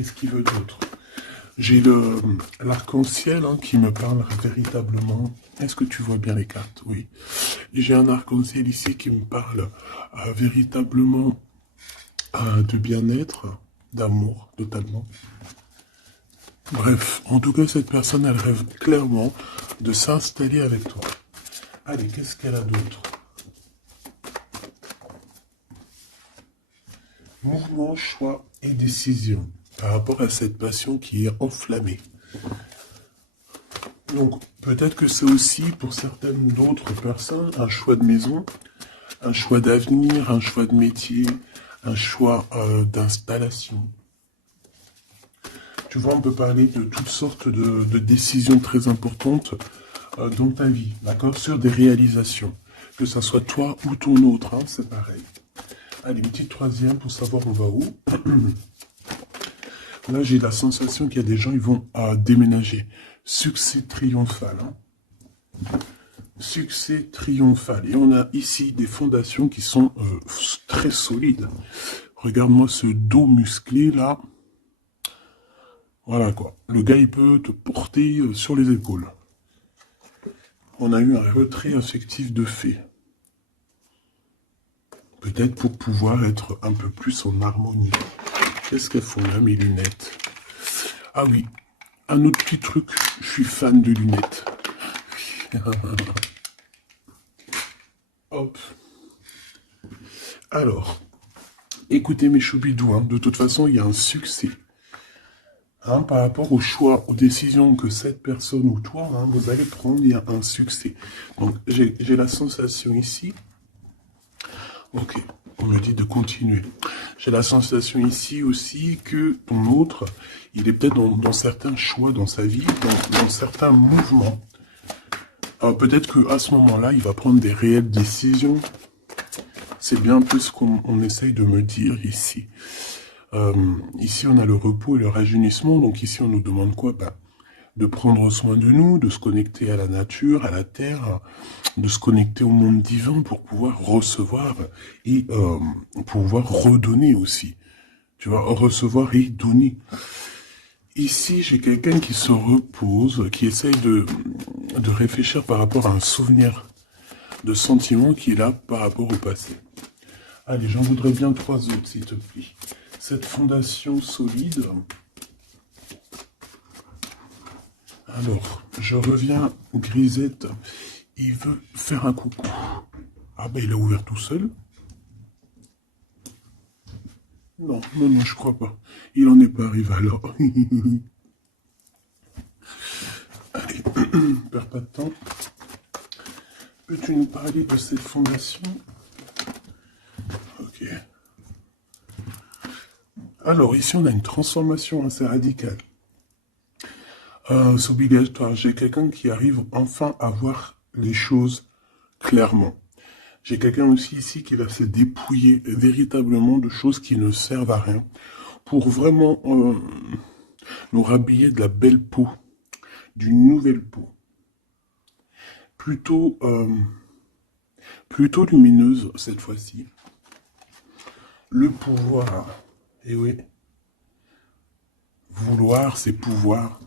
Qu'est-ce qu'il veut d'autre? J'ai l'arc-en-ciel hein, qui me parle véritablement. Est-ce que tu vois bien les cartes? Oui. J'ai un arc-en-ciel ici qui me parle véritablement de bien-être, d'amour, totalement. Bref, en tout cas, cette personne, elle rêve clairement de s'installer avec toi. Allez, qu'est-ce qu'elle a d'autre? Mouvement, choix et décision par rapport à cette passion qui est enflammée. Donc, peut-être que c'est aussi, pour certaines d'autres personnes, un choix de maison, un choix d'avenir, un choix de métier, un choix d'installation. Tu vois, on peut parler de toutes sortes de décisions très importantes dans ta vie, d'accord, sur des réalisations. Que ça soit toi ou ton autre, hein, c'est pareil. Allez, une petite troisième pour savoir on va où. Là, j'ai la sensation qu'il y a des gens, ils vont déménager. Succès triomphal. Hein. Succès triomphal. Et on a ici des fondations qui sont très solides. Regarde-moi ce dos musclé, là. Voilà, quoi. Le gars, il peut te porter sur les épaules. On a eu un retrait affectif de fait. Peut-être pour pouvoir être un peu plus en harmonie. Qu'est-ce qu'elles font là, mes lunettes? Ah oui, un autre petit truc, je suis fan de lunettes. Hop. Alors, écoutez mes choubidous, hein, de toute façon, il y a un succès. Hein, par rapport au choix, aux décisions que cette personne ou toi, hein, vous allez prendre, il y a un succès. Donc, j'ai la sensation ici. Ok, on me dit de continuer. J'ai la sensation ici aussi que ton autre, il est peut-être dans certains choix dans sa vie, dans certains mouvements. Peut-être qu'à ce moment-là, il va prendre des réelles décisions. C'est bien plus ce qu'on essaye de me dire ici. Ici, on a le repos et le rajeunissement. Donc ici, on nous demande quoi? De prendre soin de nous, de se connecter à la nature, à la terre, de se connecter au monde divin pour pouvoir recevoir et pouvoir redonner aussi. Tu vois, recevoir et donner. Ici, j'ai quelqu'un qui se repose, qui essaye de réfléchir par rapport à un souvenir de sentiment qu'il a par rapport au passé. Allez, j'en voudrais bien 3 autres, s'il te plaît. Cette fondation solide. Alors, je reviens, Grisette. Il veut faire un coucou. Ah ben, il a ouvert tout seul. Non, non, non, je crois pas. Il en est pas arrivé alors. Allez, perds pas de temps. Peux-tu nous parler de cette fondation? Ok. Alors, ici, on a une transformation assez radicale. C'est obligatoire. J'ai quelqu'un qui arrive enfin à voir les choses clairement. J'ai quelqu'un aussi ici qui va se dépouiller véritablement de choses qui ne servent à rien pour vraiment nous rhabiller de la belle peau, d'une nouvelle peau. Plutôt lumineuse cette fois-ci. Le pouvoir, et oui, vouloir c'est pouvoir.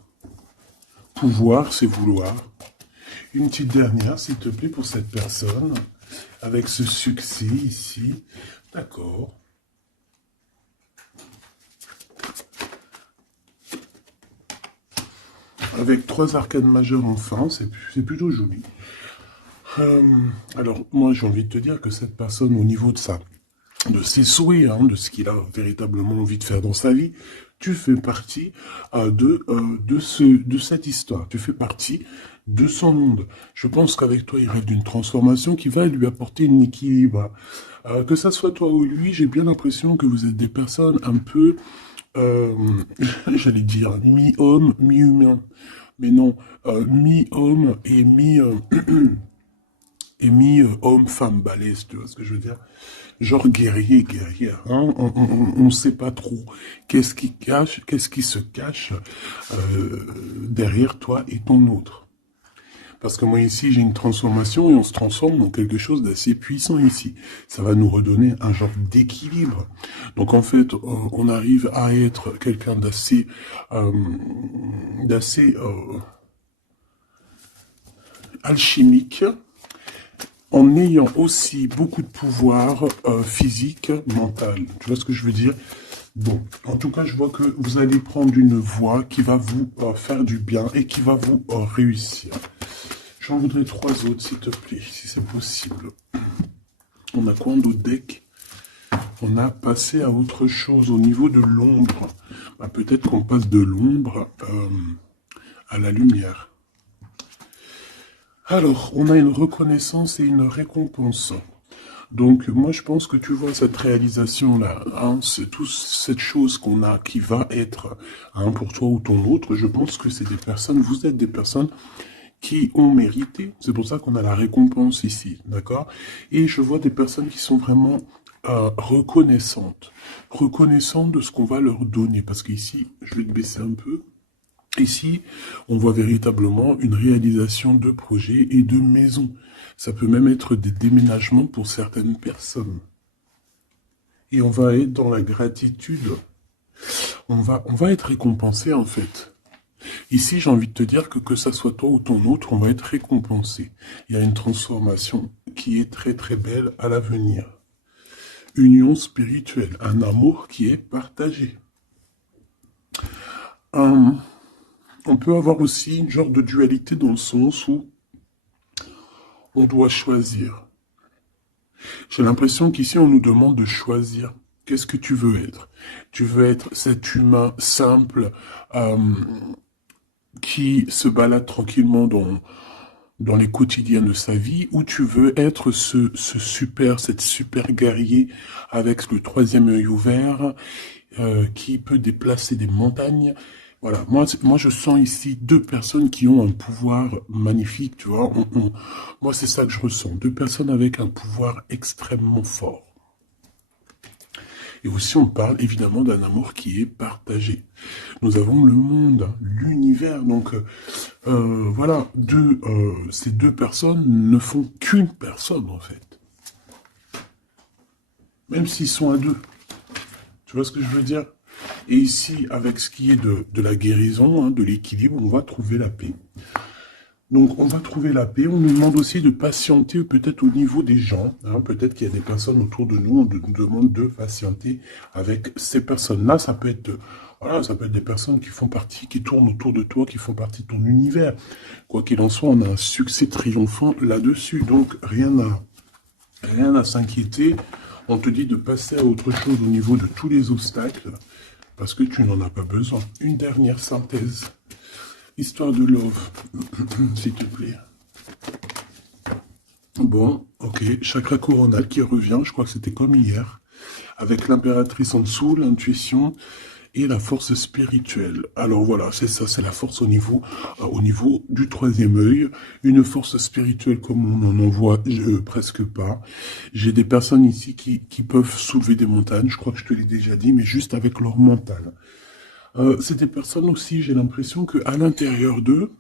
Pouvoir, c'est vouloir. Une petite dernière, s'il te plaît, pour cette personne, avec ce succès ici. D'accord. Avec 3 arcanes majeures enfin, c'est plutôt joli. Alors, moi, j'ai envie de te dire que cette personne, au niveau de ses souhaits, hein, de ce qu'il a véritablement envie de faire dans sa vie, tu fais partie de cette histoire. Tu fais partie de son monde. Je pense qu'avec toi, il rêve d'une transformation qui va lui apporter un équilibre. Que ça soit toi ou lui, j'ai bien l'impression que vous êtes des personnes un peu, j'allais dire, mi-homme, mi-humain. Mais non, mi-homme et mi-homme-femme balèze, tu vois ce que je veux dire? Genre guerrier, guerrière, hein? On sait pas trop qu'est-ce qui se cache derrière toi et ton autre. Parce que moi ici, j'ai une transformation et on se transforme dans quelque chose d'assez puissant ici. Ça va nous redonner un genre d'équilibre. Donc en fait, on arrive à être quelqu'un d'assez alchimique, en ayant aussi beaucoup de pouvoir physique, mental. Tu vois ce que je veux dire? Bon, en tout cas, je vois que vous allez prendre une voie qui va vous faire du bien et qui va vous réussir. J'en voudrais 3 autres, s'il te plaît, si c'est possible. On a quoi d'autre deck? On a passé à autre chose au niveau de l'ombre. Bah, peut-être qu'on passe de l'ombre à la lumière. Alors, on a une reconnaissance et une récompense. Donc, moi, je pense que tu vois cette réalisation-là, hein, c'est toute cette chose qu'on a qui va être pour toi ou ton autre. Je pense que c'est des personnes, vous êtes des personnes qui ont mérité. C'est pour ça qu'on a la récompense ici, d'accord? Et je vois des personnes qui sont vraiment reconnaissantes de ce qu'on va leur donner. Parce qu'ici, je vais te baisser un peu. Ici, on voit véritablement une réalisation de projets et de maisons. Ça peut même être des déménagements pour certaines personnes. Et on va être dans la gratitude. On va être récompensé en fait. Ici, j'ai envie de te dire que ça soit toi ou ton autre, on va être récompensé. Il y a une transformation qui est très très belle à l'avenir. Union spirituelle, un amour qui est partagé. On peut avoir aussi une genre de dualité dans le sens où on doit choisir. J'ai l'impression qu'ici, on nous demande de choisir. Qu'est-ce que tu veux être? Tu veux être cet humain simple qui se balade tranquillement dans les quotidiens de sa vie, ou tu veux être cette super guerrier avec le 3e œil ouvert qui peut déplacer des montagnes. Voilà, moi je sens ici 2 personnes qui ont un pouvoir magnifique, tu vois. Moi c'est ça que je ressens, 2 personnes avec un pouvoir extrêmement fort. Et aussi on parle évidemment d'un amour qui est partagé. Nous avons le monde, l'univers, donc voilà, ces 2 personnes ne font qu'une personne en fait. Même s'ils sont à 2. Tu vois ce que je veux dire? Et ici, avec ce qui est de la guérison, hein, de l'équilibre, on va trouver la paix. Donc, on va trouver la paix. On nous demande aussi de patienter peut-être au niveau des gens. Hein, peut-être qu'il y a des personnes autour de nous. On nous demande de patienter avec ces personnes-là. Ça peut être, voilà, ça peut être des personnes qui font partie, qui tournent autour de toi, qui font partie de ton univers. Quoi qu'il en soit, on a un succès triomphant là-dessus. Donc, rien à s'inquiéter. On te dit de passer à autre chose au niveau de tous les obstacles. Parce que tu n'en as pas besoin. Une dernière synthèse. Histoire de love, s'il te plaît. Bon, ok. Chakra coronal qui revient, je crois que c'était comme hier. Avec l'impératrice en dessous, l'intuition et la force spirituelle. Alors voilà, c'est ça, c'est la force au niveau du 3e œil. Une force spirituelle comme on n'en voit presque pas. J'ai des personnes ici qui peuvent soulever des montagnes, je crois que je te l'ai déjà dit, mais juste avec leur mental. C'est des personnes aussi, j'ai l'impression qu'à l'intérieur d'eux,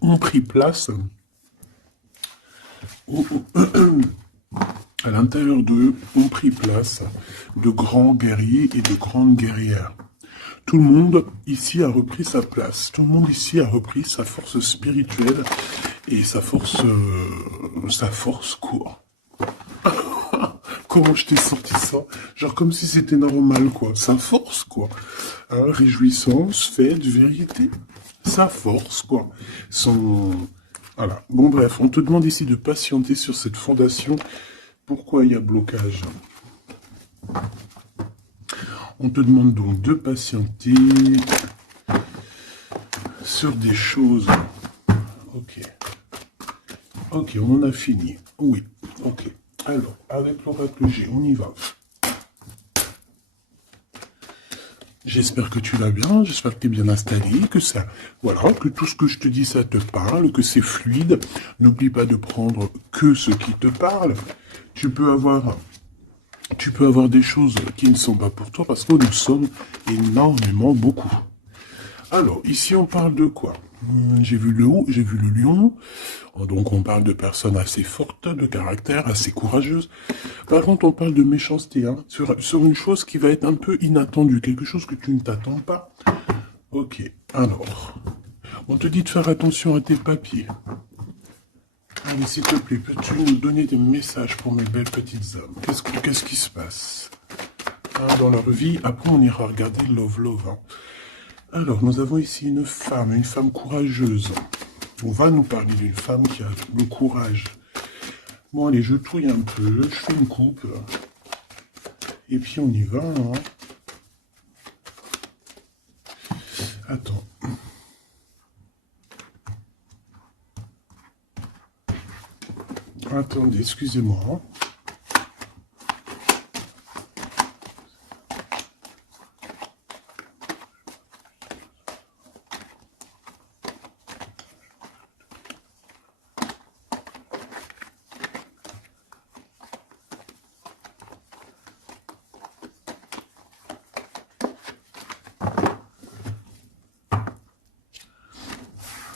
ont pris place, à l'intérieur d'eux, ont pris place de grands guerriers et de grandes guerrières. Tout le monde ici a repris sa place. Tout le monde ici a repris sa force spirituelle et sa force quoi. Comment je t'ai sorti ça? Genre comme si c'était normal, quoi. Sa force, quoi. Hein, réjouissance, fête, vérité. Sa force, quoi. Voilà. Bon, bref, on te demande ici de patienter sur cette fondation. Pourquoi il y a blocage? On te demande donc de patienter sur des choses. Ok. Ok, on en a fini. Oui, ok. Alors, avec l'oracle G, on y va. J'espère que tu vas bien, j'espère que tu es bien installé, que ça, voilà, que tout ce que je te dis, ça te parle, que c'est fluide. N'oublie pas de prendre que ce qui te parle. Tu peux avoir des choses qui ne sont pas pour toi parce que nous sommes énormément beaucoup. Alors, ici, on parle de quoi? J'ai vu le loup, j'ai vu le lion. Donc, on parle de personnes assez fortes, de caractère, assez courageuses. Par contre, on parle de méchanceté, hein, sur une chose qui va être un peu inattendue, quelque chose que tu ne t'attends pas. Ok, alors, on te dit de faire attention à tes papiers. Allez, s'il te plaît, peux-tu nous donner des messages pour mes belles petites âmes? Qu'est-ce qui se passe dans leur vie? Après, on ira regarder Love Love. Hein. Alors, nous avons ici une femme courageuse. On va nous parler d'une femme qui a le courage. Bon, allez, je touille un peu, je fais une coupe. Et puis, on y va. Hein. Attends. Attendez, excusez-moi.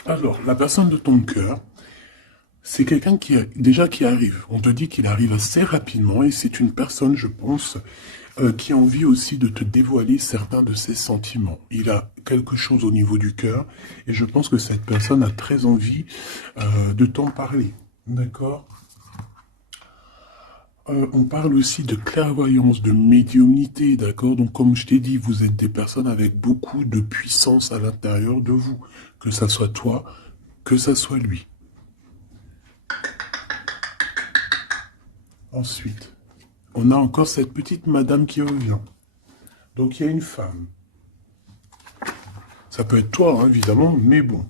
Alors, la personne de ton cœur, c'est quelqu'un qui arrive. On te dit qu'il arrive assez rapidement et c'est une personne, je pense, qui a envie aussi de te dévoiler certains de ses sentiments. Il a quelque chose au niveau du cœur et je pense que cette personne a très envie de t'en parler. D'accord? On parle aussi de clairvoyance, de médiumnité, d'accord? Donc comme je t'ai dit, vous êtes des personnes avec beaucoup de puissance à l'intérieur de vous. Que ça soit toi, que ça soit lui. Ensuite, on a encore cette petite madame qui revient. Donc il y a une femme. Ça peut être toi, hein, évidemment, mais bon.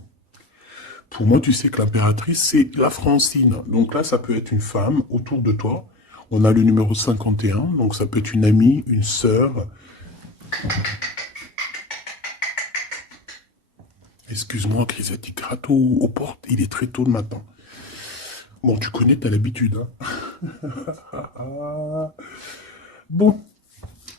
Pour moi, tu sais que l'impératrice, c'est la Francine. Donc là, ça peut être une femme autour de toi. On a le numéro 51, donc ça peut être une amie, une sœur. Excuse-moi, Crisette, il gratte aux portes. Il est très tôt le matin. Bon, tu connais, t'as l'habitude. Hein. Bon.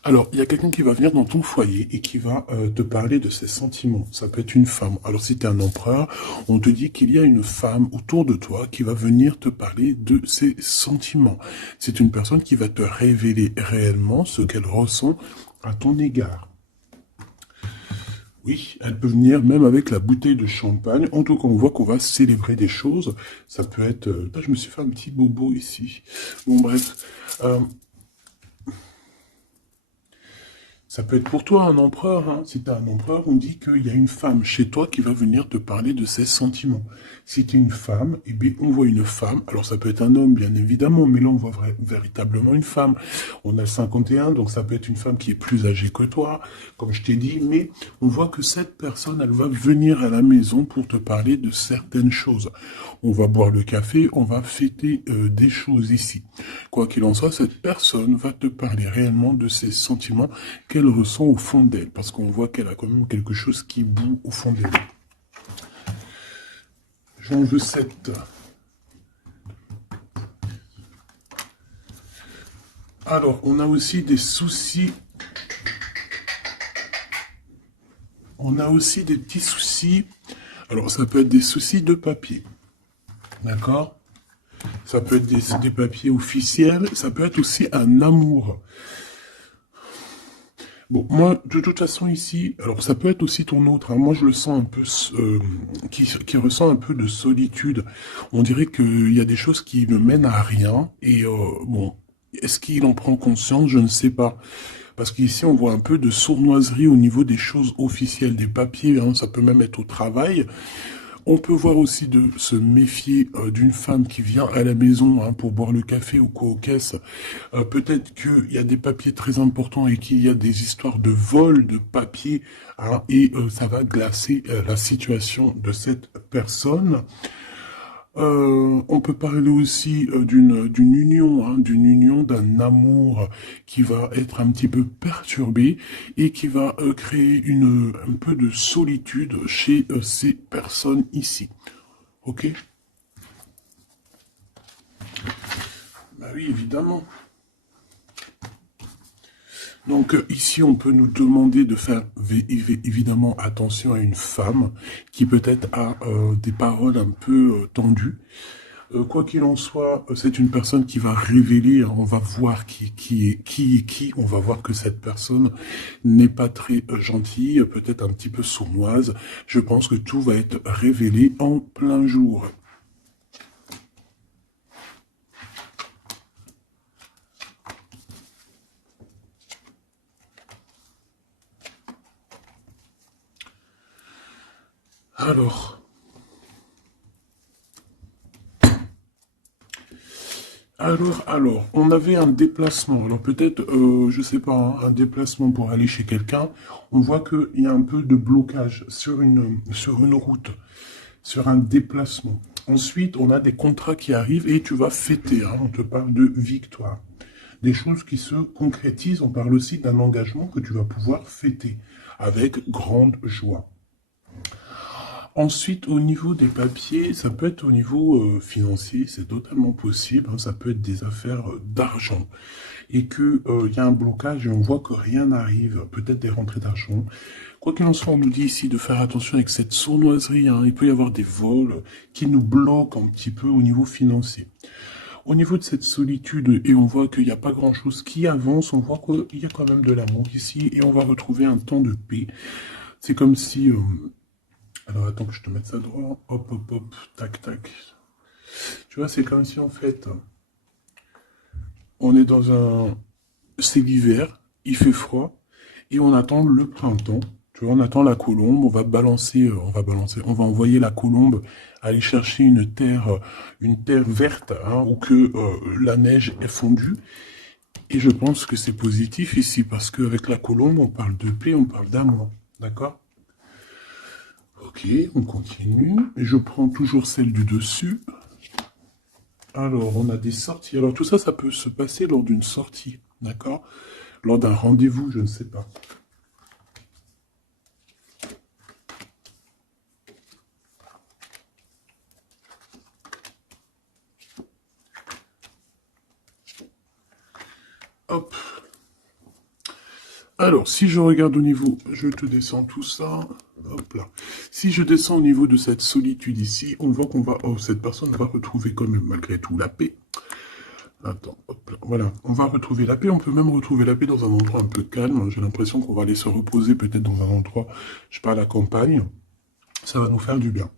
Alors, il y a quelqu'un qui va venir dans ton foyer et qui va te parler de ses sentiments. Ça peut être une femme. Alors, si tu es un empereur, on te dit qu'il y a une femme autour de toi qui va venir te parler de ses sentiments. C'est une personne qui va te révéler réellement ce qu'elle ressent à ton égard. Oui, elle peut venir même avec la bouteille de champagne. En tout cas, on voit qu'on va célébrer des choses. Ça peut être... Là, je me suis fait un petit bobo ici. Bon, bref. Ça peut être pour toi un empereur. Hein. Si tu es un empereur, on dit qu'il y a une femme chez toi qui va venir te parler de ses sentiments. Si tu es une femme, eh bien, on voit une femme. Alors ça peut être un homme, bien évidemment, mais là on voit véritablement une femme. On a 51, donc ça peut être une femme qui est plus âgée que toi, comme je t'ai dit, mais on voit que cette personne, elle va venir à la maison pour te parler de certaines choses. On va boire le café, on va fêter des choses ici. Quoi qu'il en soit, cette personne va te parler réellement de ses sentiments qu'elle ressent au fond d'elle, parce qu'on voit qu'elle a quand même quelque chose qui bout au fond d'elle. J'en veux 7. Alors, on a aussi des soucis. On a aussi des petits soucis. Alors, ça peut être des soucis de papier. D'accord? Ça peut être des papiers officiels. Ça peut être aussi un amour. Bon, moi, de toute façon, ici, alors ça peut être aussi ton autre, hein, moi je le sens un peu, qui ressent un peu de solitude. On dirait qu'il y a des choses qui ne mènent à rien, et bon, est-ce qu'il en prend conscience? Je ne sais pas. Parce qu'ici, on voit un peu de sournoiserie au niveau des choses officielles, des papiers, hein, ça peut même être au travail. On peut voir aussi de se méfier d'une femme qui vient à la maison hein, pour boire le café ou quoi aux caisses. Peut-être qu'il y a des papiers très importants et qu'il y a des histoires de vol de papiers hein, et ça va glacer la situation de cette personne. On peut parler aussi d'une union, hein, d'un amour qui va être un petit peu perturbé et qui va créer un peu de solitude chez ces personnes ici. Ok? Bah oui, évidemment. Donc ici, on peut nous demander de faire évidemment attention à une femme qui peut-être a des paroles un peu tendues. Quoi qu'il en soit, c'est une personne qui va révéler, hein, on va voir qui est qui, on va voir que cette personne n'est pas très gentille, peut-être un petit peu sournoise. Je pense que tout va être révélé en plein jour. Alors, on avait un déplacement. Alors peut-être, je sais pas, hein, un déplacement pour aller chez quelqu'un. On voit qu'il y a un peu de blocage sur une route, sur un déplacement. Ensuite, on a des contrats qui arrivent et tu vas fêter. Hein, on te parle de victoire. Des choses qui se concrétisent. On parle aussi d'un engagement que tu vas pouvoir fêter avec grande joie. Ensuite, au niveau des papiers, ça peut être au niveau financier, c'est totalement possible. Hein, ça peut être des affaires d'argent et que y a un blocage et on voit que rien n'arrive. Peut-être des rentrées d'argent. Quoi qu'il en soit, on nous dit ici de faire attention avec cette sournoiserie. Hein. Il peut y avoir des vols qui nous bloquent un petit peu au niveau financier. Au niveau de cette solitude, et on voit qu'il n'y a pas grand-chose qui avance, on voit qu'il y a quand même de l'amour ici et on va retrouver un temps de paix. C'est comme si... alors attends que je te mette ça droit. Hop, hop, hop, tac, tac. Tu vois, c'est comme si en fait, on est dans un... C'est l'hiver, il fait froid, et on attend le printemps. Tu vois, on attend la colombe, on va balancer, on va envoyer la colombe aller chercher une terre verte, hein, où que la neige est fondue. Et je pense que c'est positif ici, parce qu'avec la colombe, on parle de paix, on parle d'amour. D'accord? Ok, on continue. Et je prends toujours celle du dessus. Alors, on a des sorties. Alors, tout ça, ça peut se passer lors d'une sortie. D'accord? Lors d'un rendez-vous, je ne sais pas. Hop. Alors, si je regarde au niveau, je te descends tout ça. Hop là. Si je descends au niveau de cette solitude ici, on voit qu'on va... Oh, cette personne va retrouver quand même malgré tout la paix. Attends, hop là. Voilà. On va retrouver la paix. On peut même retrouver la paix dans un endroit un peu calme. J'ai l'impression qu'on va aller se reposer peut-être dans un endroit, je sais pas, à la campagne. Ça va nous faire du bien.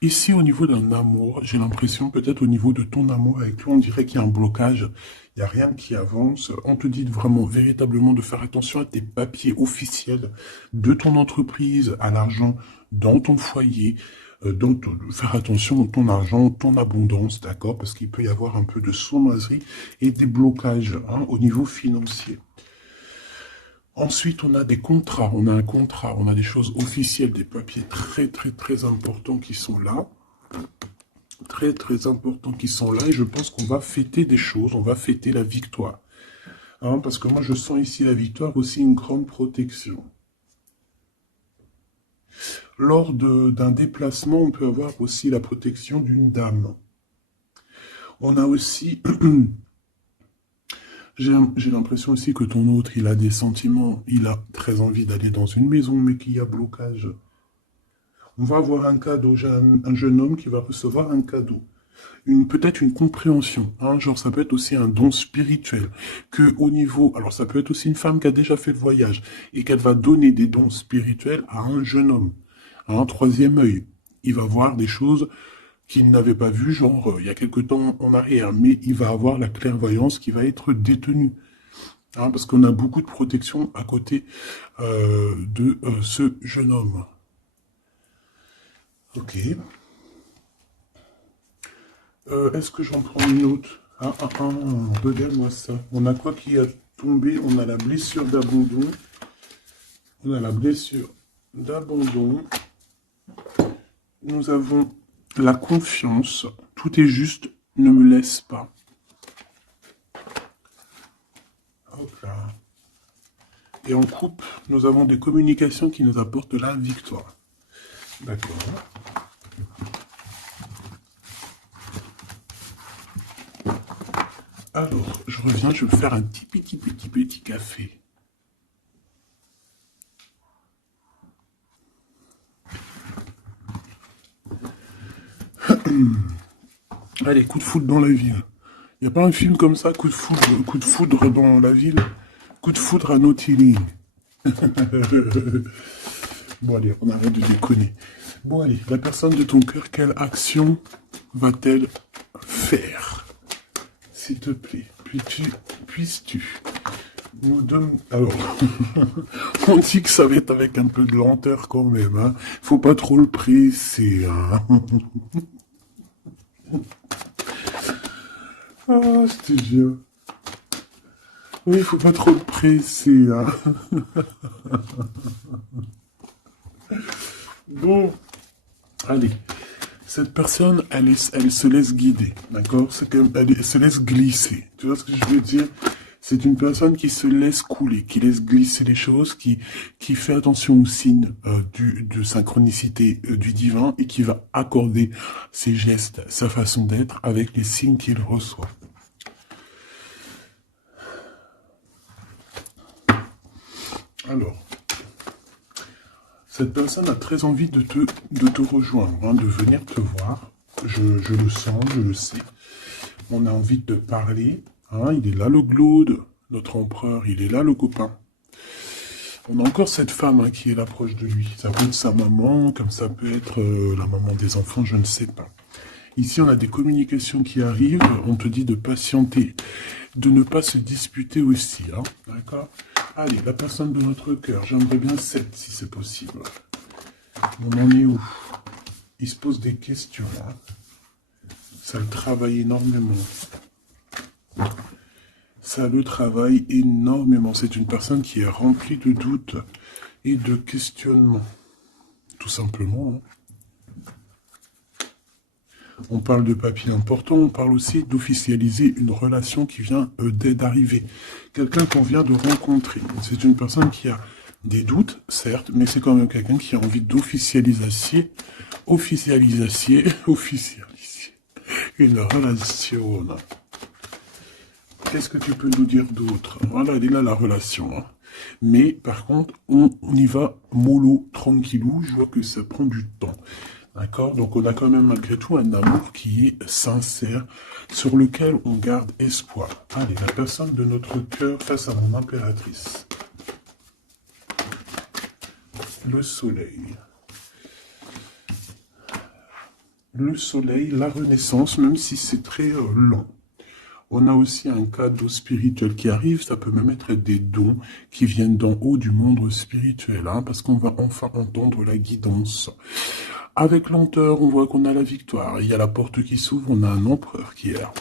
Ici, au niveau d'un amour, j'ai l'impression, peut-être au niveau de ton amour avec lui, on dirait qu'il y a un blocage, il n'y a rien qui avance. On te dit vraiment, véritablement, de faire attention à tes papiers officiels de ton entreprise, à l'argent dans ton foyer, faire attention à ton argent, ton abondance, d'accord? Parce qu'il peut y avoir un peu de sournoiserie et des blocages, hein, au niveau financier. Ensuite, on a des contrats, on a un contrat, on a des choses officielles, des papiers très très très importants qui sont là. Très très importants qui sont là et je pense qu'on va fêter des choses, on va fêter la victoire. Hein, parce que moi je sens ici la victoire aussi une grande protection. Lors d'un déplacement, on peut avoir aussi la protection d'une dame. On a aussi... J'ai l'impression aussi que ton autre, il a des sentiments, il a très envie d'aller dans une maison, mais qu'il y a blocage. On va avoir un cadeau, j'ai un jeune homme qui va recevoir un cadeau. Peut-être une compréhension, hein, genre ça peut être aussi un don spirituel, que au niveau, alors ça peut être aussi une femme qui a déjà fait le voyage, et qu'elle va donner des dons spirituels à un jeune homme, à un troisième œil. Il va voir des choses qu'il n'avait pas vues, genre il y a quelque temps en arrière, mais il va avoir la clairvoyance qui va être détenue. Hein, parce qu'on a beaucoup de protection à côté de ce jeune homme. Ok. Est-ce que j'en prends une autre? Regarde-moi ça. On a quoi qui a tombé? On a la blessure d'abandon. On a la blessure d'abandon. Nous avons la confiance. Tout est juste. Ne me laisse pas. Hop là. Et en coupe, nous avons des communications qui nous apportent la victoire. D'accord. Alors, je reviens, je vais me faire un petit café. Allez, coup de foudre dans la ville. Il n'y a pas un film comme ça, coup de foudre dans la ville, coup de foudre à Nautilus. Bon, allez, on arrête de déconner. Bon, allez, la personne de ton cœur, quelle action va-t-elle faire? S'il te plaît, puisses-tu nous donner... Alors, on dit que ça va être avec un peu de lenteur quand même, hein. Faut pas trop le presser, hein. Ah, c'était bien. Oui, faut pas trop le presser, hein. Bon, allez. Cette personne, elle se laisse guider, d'accord? Elle se laisse glisser. Tu vois ce que je veux dire? C'est une personne qui se laisse couler, qui laisse glisser les choses, qui fait attention aux signes de synchronicité du divin et qui va accorder ses gestes, sa façon d'être avec les signes qu'il reçoit. Alors, cette personne a très envie de te rejoindre, hein, de venir te voir. Je le sens, je le sais. On a envie de te parler. Hein, il est là le glaude, notre empereur, il est là le copain. On a encore cette femme hein, qui est là proche de lui. Ça peut être sa maman, comme ça peut être la maman des enfants, je ne sais pas. Ici, on a des communications qui arrivent. On te dit de patienter, de ne pas se disputer aussi. Hein, d'accord? Allez, la personne de notre cœur, j'aimerais bien 7 si c'est possible. On en est où? Il se pose des questions. Hein. Ça le travaille énormément. Ça le travaille énormément. C'est une personne qui est remplie de doutes et de questionnements. Tout simplement. Hein. On parle de papier important, on parle aussi d'officialiser une relation qui vient d'arriver. Quelqu'un qu'on vient de rencontrer. C'est une personne qui a des doutes, certes, mais c'est quand même quelqu'un qui a envie d'officialiser une relation. Qu'est-ce que tu peux nous dire d'autre? Voilà, elle est là la relation. Hein. Mais par contre, on y va mollo, tranquillou. Je vois que ça prend du temps. D'accord? Donc on a quand même malgré tout un amour qui est sincère, sur lequel on garde espoir. Allez, la personne de notre cœur face à mon impératrice. Le soleil. Le soleil, la renaissance, même si c'est très lent. On a aussi un cadeau spirituel qui arrive, ça peut même être des dons qui viennent d'en haut du monde spirituel, hein, parce qu'on va enfin entendre la guidance. Avec lenteur, on voit qu'on a la victoire. Il y a la porte qui s'ouvre, on a un empereur qui est là.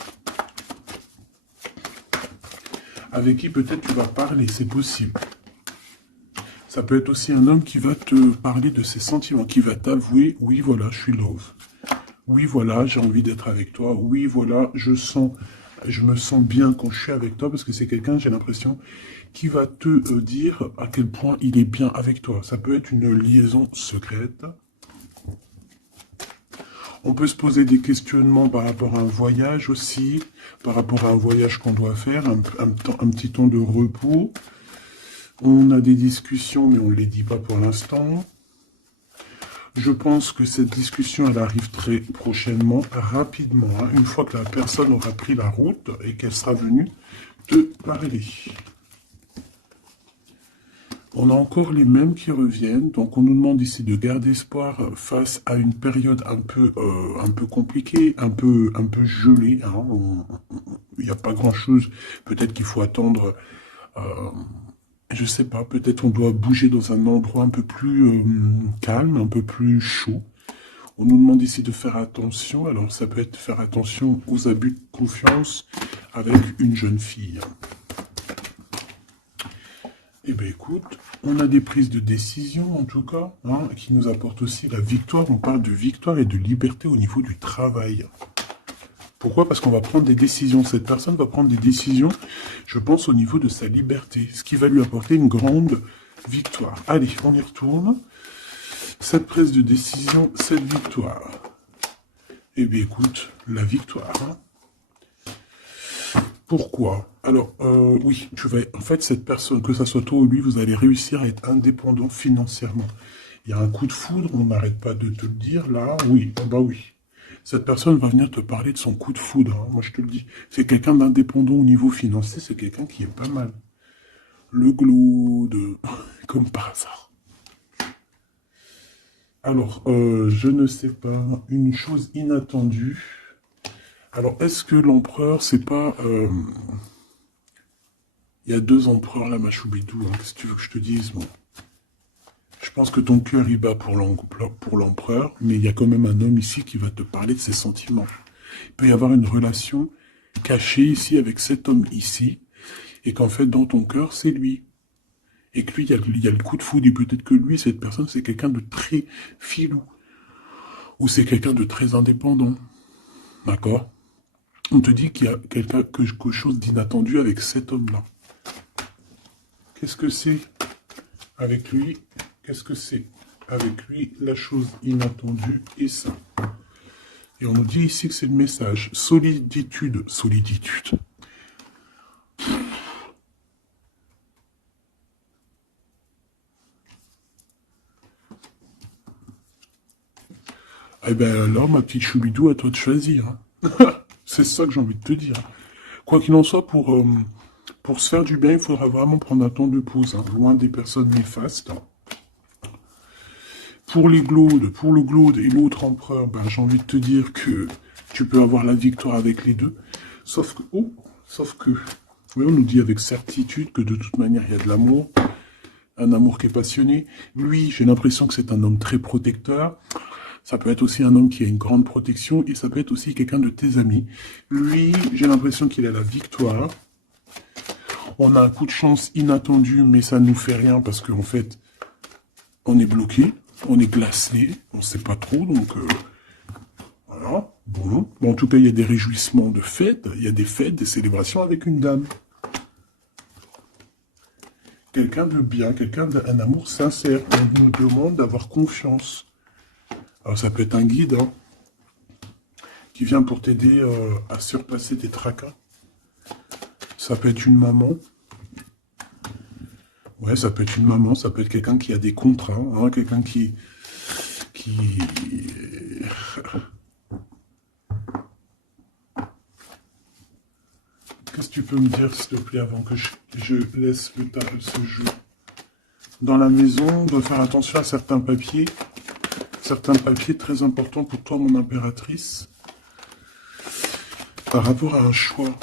Avec qui peut-être tu vas parler, c'est possible. Ça peut être aussi un homme qui va te parler de ses sentiments, qui va t'avouer, oui voilà, je suis love. Oui voilà, j'ai envie d'être avec toi. Oui voilà, je me sens bien quand je suis avec toi, parce que c'est quelqu'un, j'ai l'impression, qui va te dire à quel point il est bien avec toi. Ça peut être une liaison secrète. On peut se poser des questionnements par rapport à un voyage aussi, par rapport à un voyage qu'on doit faire, un petit temps de repos. On a des discussions, mais on ne les dit pas pour l'instant. Je pense que cette discussion, elle arrive très prochainement, rapidement, hein, une fois que la personne aura pris la route et qu'elle sera venue te parler. On a encore les mêmes qui reviennent, donc on nous demande ici de garder espoir face à une période un peu compliquée, un peu gelée. Hein. Il n'y a pas grand-chose, peut-être qu'il faut attendre... je sais pas, peut-être on doit bouger dans un endroit un peu plus calme, un peu plus chaud. On nous demande ici de faire attention. Alors ça peut être faire attention aux abus de confiance avec une jeune fille. Eh bien écoute, on a des prises de décision en tout cas, hein, qui nous apportent aussi la victoire. On parle de victoire et de liberté au niveau du travail. Pourquoi? Parce qu'on va prendre des décisions. Cette personne va prendre des décisions, je pense, au niveau de sa liberté. Ce qui va lui apporter une grande victoire. Allez, on y retourne. Cette prise de décision, cette victoire. Eh bien, écoute, la victoire. Hein. Pourquoi? Alors, oui, en fait, cette personne, que ça soit toi ou lui, vous allez réussir à être indépendant financièrement. Il y a un coup de foudre, on n'arrête pas de te le dire, là, oui, ah bah oui. Cette personne va venir te parler de son coup de foudre, hein, moi je te le dis. C'est quelqu'un d'indépendant au niveau financier, c'est quelqu'un qui est pas mal. Le glow de... comme par hasard. Alors, je ne sais pas, une chose inattendue. Alors, est-ce que l'empereur, c'est pas... Il y a deux empereurs là, ma choubidou, hein, qu'est-ce que tu veux que je te dise, bon. Je pense que ton cœur y bat pour l'empereur, mais il y a quand même un homme ici qui va te parler de ses sentiments. Il peut y avoir une relation cachée ici avec cet homme ici, et qu'en fait, dans ton cœur, c'est lui. Et que lui, il y a le coup de foudre, et peut-être que lui, cette personne, c'est quelqu'un de très filou, ou c'est quelqu'un de très indépendant. D'accord? On te dit qu'il y a quelque chose d'inattendu avec cet homme-là. Qu'est-ce que c'est avec lui? Qu'est-ce que c'est avec lui? La chose inattendue et ça. Et on nous dit ici que c'est le message. Soliditude. Soliditude. Eh ben alors, ma petite choubidou, à toi de choisir. Hein. C'est ça que j'ai envie de te dire. Quoi qu'il en soit, pour se faire du bien, il faudra vraiment prendre un temps de pause, hein, loin des personnes néfastes. Pour le Glaude et l'autre empereur, ben, j'ai envie de te dire que tu peux avoir la victoire avec les deux. Sauf que, oui, on nous dit avec certitude que de toute manière, il y a de l'amour, un amour qui est passionné. Lui, j'ai l'impression que c'est un homme très protecteur. Ça peut être aussi un homme qui a une grande protection et ça peut être aussi quelqu'un de tes amis. Lui, j'ai l'impression qu'il a la victoire. On a un coup de chance inattendu, mais ça ne nous fait rien parce qu'en fait, on est bloqué, on est glacé, on ne sait pas trop, donc voilà. Bon, en tout cas, il y a des réjouissements de fêtes, il y a des fêtes, des célébrations avec une dame. Quelqu'un de bien, quelqu'un d'un amour sincère. On nous demande d'avoir confiance. Alors ça peut être un guide hein, qui vient pour t'aider à surpasser tes tracas. Ça peut être une maman. Ouais, ça peut être une maman, ça peut être quelqu'un qui a des contrats, hein, quelqu'un qui... Qu'est-ce que tu peux me dire, s'il te plaît, avant que je laisse ce jeu? Dans la maison, on doit faire attention à certains papiers très importants pour toi, mon impératrice, par rapport à un choix.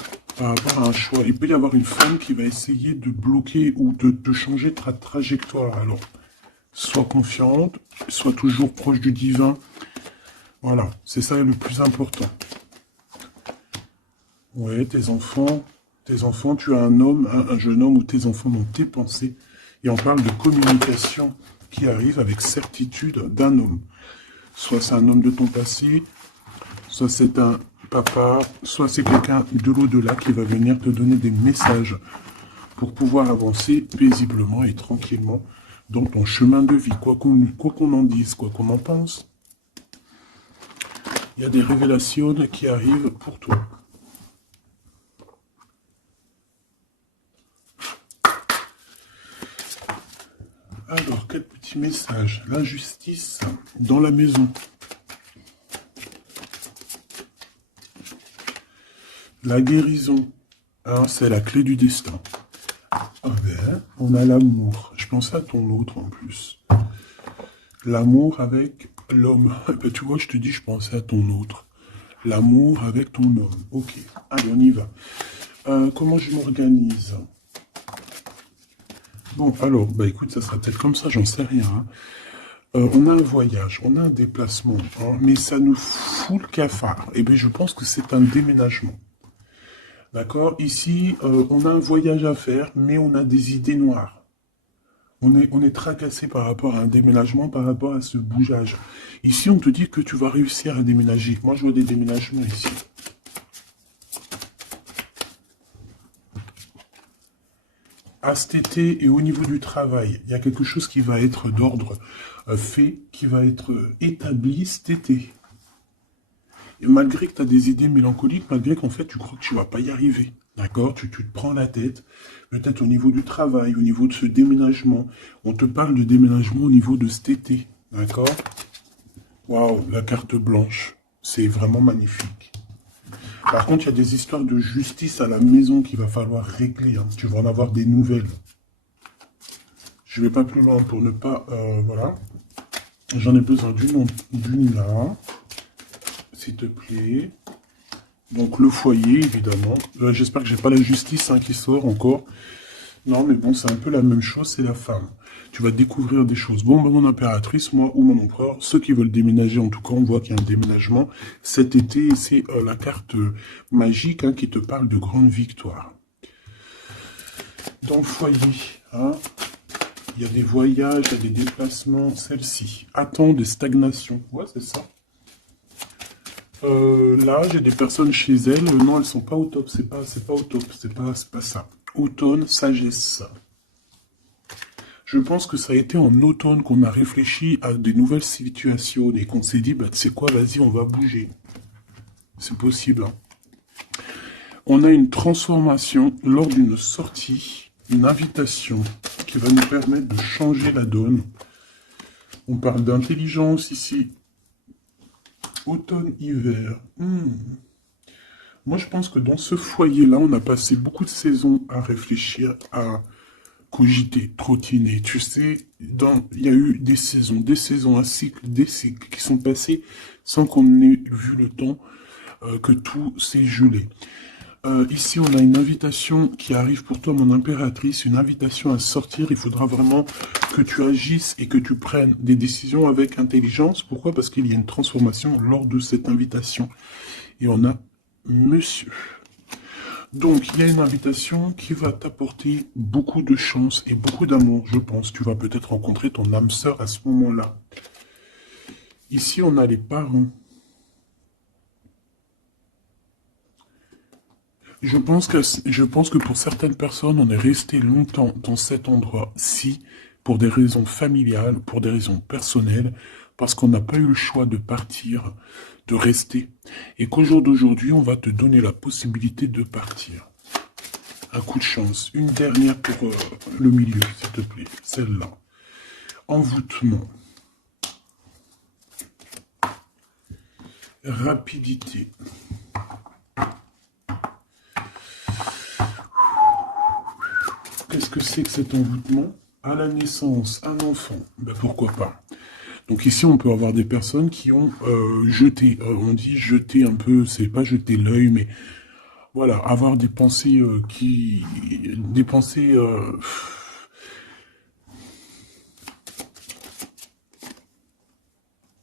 Il peut y avoir une femme qui va essayer de bloquer ou de changer ta trajectoire. Alors, sois confiante, sois toujours proche du divin. Voilà, c'est ça le plus important. Ouais, tes enfants, tu as un jeune homme ou tes enfants dans tes pensées. Et on parle de communication qui arrive avec certitude d'un homme. Soit c'est un homme de ton passé, soit c'est un papa, soit c'est quelqu'un de l'au-delà qui va venir te donner des messages pour pouvoir avancer paisiblement et tranquillement dans ton chemin de vie, quoi qu'on en dise, quoi qu'on en pense. Il y a des révélations qui arrivent pour toi. Alors, quel petit message? L'injustice dans la maison. La guérison. Alors, c'est la clé du destin. Ah ben, on a l'amour. Je pensais à ton autre en plus. L'amour avec l'homme. Ben, tu vois, je te dis, je pensais à ton autre. L'amour avec ton homme. Ok, allez, on y va. Comment je m'organise? Bon, alors, bah écoute, ça sera peut-être comme ça, j'en sais rien. Hein. On a un voyage, on a un déplacement, hein, mais ça nous fout le cafard. Eh bien, je pense que c'est un déménagement. D'accord? Ici, on a un voyage à faire, mais on a des idées noires. On est tracassé par rapport à un déménagement, par rapport à ce bougeage. Ici, on te dit que tu vas réussir à déménager. Moi, je vois des déménagements ici. À cet été et au niveau du travail, il y a quelque chose qui va être d'ordre fait, qui va être établi cet été. Et malgré que tu as des idées mélancoliques, malgré qu'en fait tu crois que tu ne vas pas y arriver. D'accord? Tu te prends la tête, peut-être au niveau du travail, au niveau de ce déménagement. On te parle de déménagement au niveau de cet été. D'accord? Waouh, la carte blanche. C'est vraiment magnifique. Par contre, il y a des histoires de justice à la maison qu'il va falloir régler, hein. Tu vas en avoir des nouvelles. Je ne vais pas plus loin pour ne pas... voilà. J'en ai besoin d'une là. S'il te plaît. Donc le foyer, évidemment. J'espère que j'ai pas la justice hein, qui sort encore. Non, mais bon, c'est un peu la même chose, c'est la femme. Tu vas découvrir des choses. Bon, ben, mon impératrice, moi, ou mon empereur, ceux qui veulent déménager, en tout cas, on voit qu'il y a un déménagement cet été. Et c'est la carte magique hein, qui te parle de grande victoire. Dans le foyer, hein, il y a des voyages, il y a des déplacements. Celle-ci, attend des stagnations. Ouais, c'est ça. Là, j'ai des personnes chez elles. Non, elles sont pas au top. C'est pas au top. C'est pas ça. Automne, sagesse. Je pense que ça a été en automne qu'on a réfléchi à des nouvelles situations et qu'on s'est dit, bah, tu sais quoi, vas-y, on va bouger. C'est possible. Hein. On a une transformation lors d'une sortie, une invitation qui va nous permettre de changer la donne. On parle d'intelligence ici. Automne-hiver. Moi, je pense que dans ce foyer-là, on a passé beaucoup de saisons à réfléchir, à cogiter, trottiner. Tu sais, il y a eu des saisons, un cycle, des cycles qui sont passés sans qu'on ait vu le temps que tout s'est gelé. Ici, on a une invitation qui arrive pour toi, mon impératrice, une invitation à sortir. Il faudra vraiment que tu agisses et que tu prennes des décisions avec intelligence. Pourquoi? Parce qu'il y a une transformation lors de cette invitation. Et on a monsieur. Donc, il y a une invitation qui va t'apporter beaucoup de chance et beaucoup d'amour, je pense. Tu vas peut-être rencontrer ton âme sœur à ce moment-là. Ici, on a les parents. Je pense que pour certaines personnes, on est resté longtemps dans cet endroit-ci pour des raisons familiales, pour des raisons personnelles, parce qu'on n'a pas eu le choix de partir, de rester. Et qu'au jour d'aujourd'hui, on va te donner la possibilité de partir. Un coup de chance. Une dernière pour le milieu, s'il te plaît. Celle-là. Envoûtement. Rapidité. Qu'est-ce que c'est que cet envoûtement? À la naissance, un enfant. Ben pourquoi pas? Donc ici, on peut avoir des personnes qui ont jeté, on dit jeter un peu, c'est pas jeter l'œil, mais voilà, avoir des pensées des pensées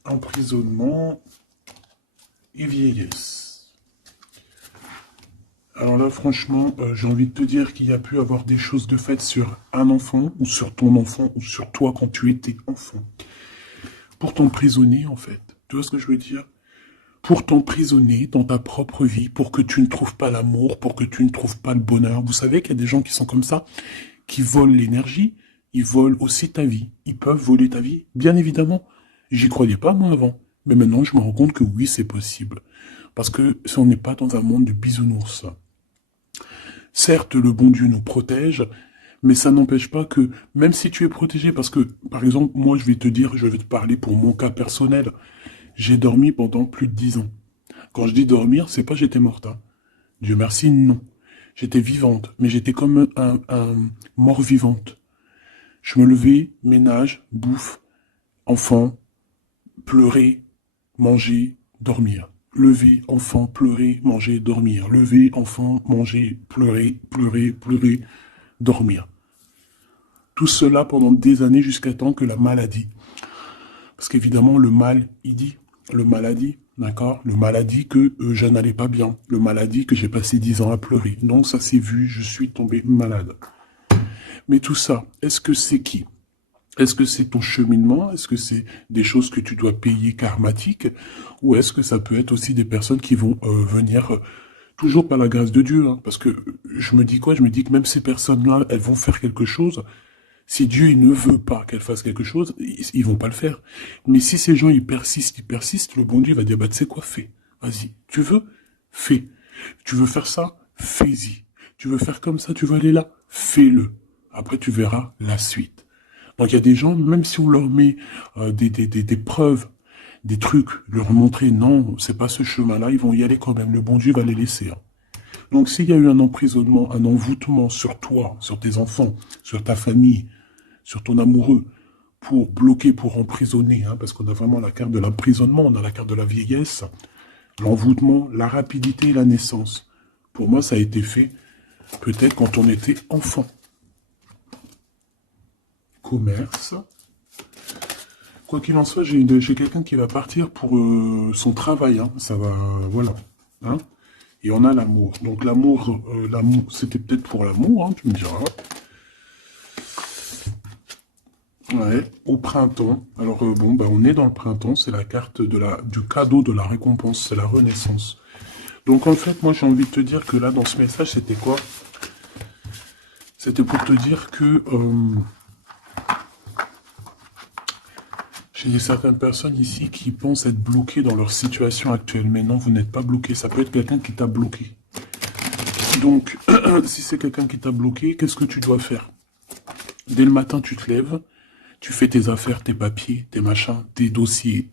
emprisonnement et vieillesse. Alors là, franchement, j'ai envie de te dire qu'il y a pu avoir des choses de faites sur un enfant, ou sur ton enfant, ou sur toi quand tu étais enfant. Pour t'emprisonner, en fait. Tu vois ce que je veux dire? Pour t'emprisonner dans ta propre vie, pour que tu ne trouves pas l'amour, pour que tu ne trouves pas le bonheur. Vous savez qu'il y a des gens qui sont comme ça, qui volent l'énergie, ils volent aussi ta vie. Ils peuvent voler ta vie, bien évidemment. J'y croyais pas, moi, avant. Mais maintenant, je me rends compte que oui, c'est possible. Parce que si on n'est pas dans un monde de bisounours. Certes, le bon Dieu nous protège, mais ça n'empêche pas que, même si tu es protégé, parce que, par exemple, moi, je vais te parler pour mon cas personnel. J'ai dormi pendant plus de 10 ans. Quand je dis dormir, c'est pas j'étais morte. Hein. Dieu merci, non. J'étais vivante, mais j'étais comme un mort-vivante. Je me levais, ménage, bouffe, enfant, pleurer, manger, dormir. Lever, enfant, pleurer, manger, dormir. Lever, enfant, manger, pleurer, dormir. Tout cela pendant des années jusqu'à temps que la maladie. Parce qu'évidemment, le mal, il dit, le maladie, d'accord? Le maladie que je n'allais pas bien. Le maladie que j'ai passé 10 ans à pleurer. Donc ça s'est vu, je suis tombé malade. Mais tout ça, est-ce que c'est qui? Est-ce que c'est ton cheminement? Est-ce que c'est des choses que tu dois payer karmatiques? Ou est-ce que ça peut être aussi des personnes qui vont venir, toujours par la grâce de Dieu, hein? Parce que je me dis quoi? Je me dis que même ces personnes-là, elles vont faire quelque chose. Si Dieu il ne veut pas qu'elles fassent quelque chose, ils vont pas le faire. Mais si ces gens ils persistent, le bon Dieu va dire, bah tu sais quoi, fais. Vas-y. Tu veux? Fais. Tu veux faire ça? Fais-y. Tu veux faire comme ça, tu veux aller là, fais-le. Après, tu verras la suite. Donc, il y a des gens, même si on leur met des preuves, des trucs, leur montrer, non, c'est pas ce chemin-là, ils vont y aller quand même. Le bon Dieu va les laisser. Hein. Donc, s'il y a eu un emprisonnement, un envoûtement sur toi, sur tes enfants, sur ta famille, sur ton amoureux, pour bloquer, pour emprisonner, hein, parce qu'on a vraiment la carte de l'emprisonnement, on a la carte de la vieillesse, l'envoûtement, la rapidité et la naissance. Pour moi, ça a été fait peut-être quand on était enfant. Commerce. Quoi qu'il en soit, j'ai quelqu'un qui va partir pour son travail. Hein. Ça va, voilà. Hein. Et on a l'amour. Donc l'amour, c'était peut-être pour l'amour, hein, tu me diras. Ouais, au printemps. Alors bon, bah, on est dans le printemps, c'est la carte du cadeau de la récompense, c'est la renaissance. Donc en fait, moi j'ai envie de te dire que là, dans ce message, c'était quoi? C'était pour te dire que j'ai certaines personnes ici qui pensent être bloquées dans leur situation actuelle. Mais non, vous n'êtes pas bloqué. Ça peut être quelqu'un qui t'a bloqué. Donc, si c'est quelqu'un qui t'a bloqué, qu'est-ce que tu dois faire? Dès le matin, tu te lèves, tu fais tes affaires, tes papiers, tes machins, tes dossiers,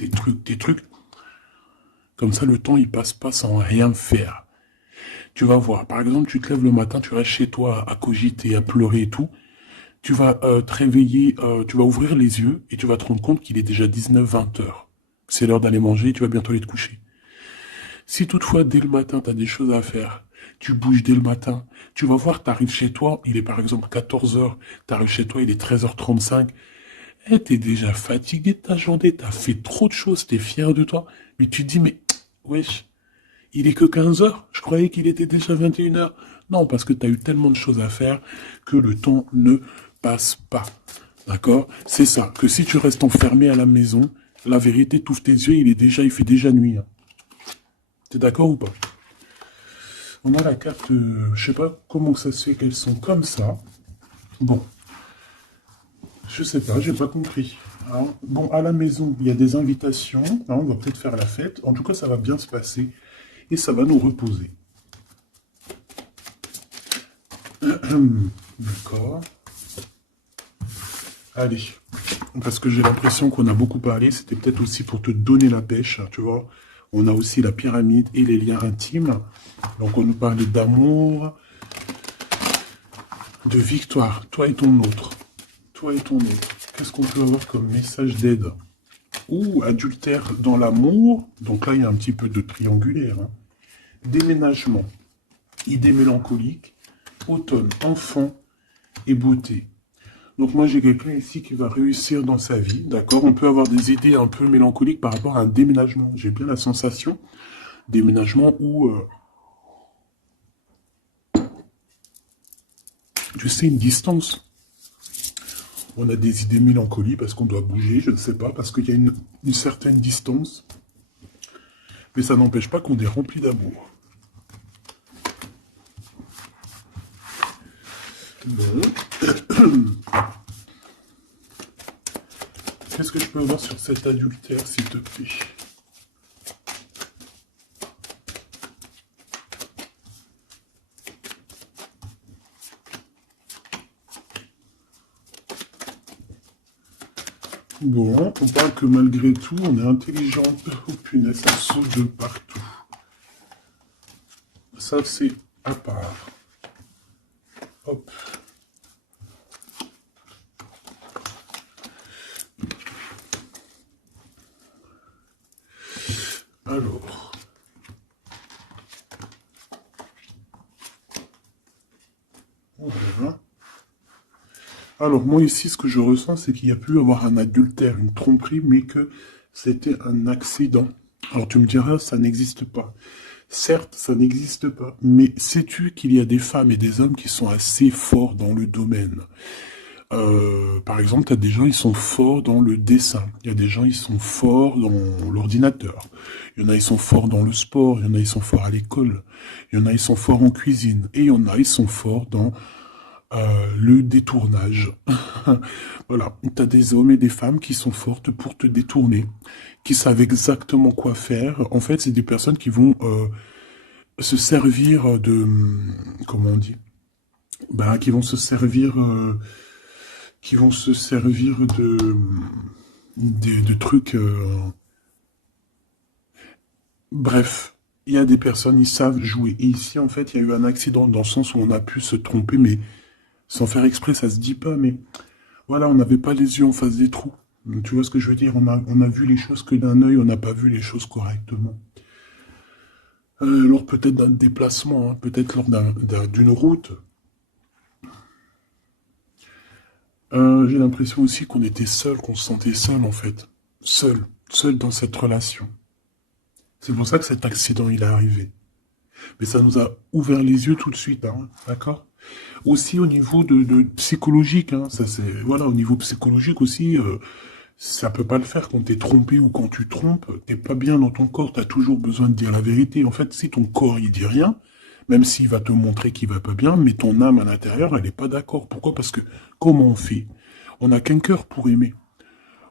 tes trucs. Comme ça, le temps, il passe pas sans rien faire. Tu vas voir. Par exemple, tu te lèves le matin, tu restes chez toi à cogiter, à pleurer et tout. Tu vas te réveiller, tu vas ouvrir les yeux et tu vas te rendre compte qu'il est déjà 19-20 heures. C'est l'heure d'aller manger et tu vas bientôt aller te coucher. Si toutefois, dès le matin, tu as des choses à faire, tu bouges dès le matin, tu vas voir, tu arrives chez toi, il est par exemple 14 heures, tu arrives chez toi, il est 13h35, et tu es déjà fatigué de ta journée, tu as fait trop de choses, tu es fier de toi, mais tu te dis, mais wesh, il est que 15 heures, je croyais qu'il était déjà 21 heures. Non, parce que tu as eu tellement de choses à faire que le temps ne passe pas. D'accord? C'est ça, que si tu restes enfermé à la maison, la vérité, t'ouvres tes yeux, il fait déjà nuit. Hein. T'es d'accord ou pas? On a la carte, je sais pas comment ça se fait qu'elles sont comme ça. Bon, je sais pas, j'ai pas compris. Hein. Bon, à la maison, il y a des invitations. Hein, on va peut-être faire la fête. En tout cas, ça va bien se passer. Et ça va nous reposer. D'accord. Allez. Parce que j'ai l'impression qu'on a beaucoup parlé. C'était peut-être aussi pour te donner la pêche, tu vois. On a aussi la pyramide et les liens intimes. Donc on nous parlait d'amour, de victoire. Toi et ton autre. Toi et ton autre. Qu'est-ce qu'on peut avoir comme message d'aide? Ou adultère dans l'amour. Donc là, il y a un petit peu de triangulaire. Hein. Déménagement. Idée mélancolique. Automne. Enfant et beauté. Donc moi, j'ai quelqu'un ici qui va réussir dans sa vie, d'accord? On peut avoir des idées un peu mélancoliques par rapport à un déménagement. J'ai bien la sensation, déménagement où, tu sais, une distance. On a des idées mélancoliques parce qu'on doit bouger, je ne sais pas, parce qu'il y a une certaine distance. Mais ça n'empêche pas qu'on est rempli d'amour. Bon. Qu'est-ce que je peux avoir sur cet adultère, s'il te plaît? Bon, on parle que malgré tout, on est intelligent. Oh punaise, ça saute de partout. Ça, c'est à part. Hop. Alors. Voilà. Alors, moi ici, ce que je ressens, c'est qu'il y a pu avoir un adultère, une tromperie, mais que c'était un accident. Alors, tu me diras, ça n'existe pas. Certes, ça n'existe pas, mais sais-tu qu'il y a des femmes et des hommes qui sont assez forts dans le domaine? Par exemple, tu as des gens, ils sont forts dans le dessin. Il y a des gens, ils sont forts dans l'ordinateur. Il y en a, ils sont forts dans le sport. Il y en a, ils sont forts à l'école. Il y en a, ils sont forts en cuisine. Et il y en a, ils sont forts dans le détournage. Voilà, tu as des hommes et des femmes qui sont fortes pour te détourner, qui savent exactement quoi faire. En fait, c'est des personnes qui vont se servir de... Comment on dit? bah, qui vont se servir de trucs. Bref, il y a des personnes, ils savent jouer. Et ici, en fait, il y a eu un accident dans le sens où on a pu se tromper, mais sans faire exprès, ça se dit pas, mais voilà, on n'avait pas les yeux en face des trous. Tu vois ce que je veux dire? On a vu les choses que d'un œil, on n'a pas vu les choses correctement. Lors peut-être d'un déplacement, hein, peut-être lors d'une route. J'ai l'impression aussi qu'on était seul, qu'on se sentait seul en fait. Seul, seul dans cette relation. C'est pour ça que cet accident il est arrivé. Mais ça nous a ouvert les yeux tout de suite, hein, d'accord? Aussi au niveau de psychologique, hein, ça c'est voilà, au niveau psychologique aussi, ça peut pas le faire quand t'es trompé ou quand tu trompes, t'es pas bien dans ton corps, t'as toujours besoin de dire la vérité. En fait, si ton corps il dit rien, même s'il va te montrer qu'il va pas bien, mais ton âme à l'intérieur, elle est pas d'accord. Pourquoi? Parce que comment on fait? On n'a qu'un cœur pour aimer.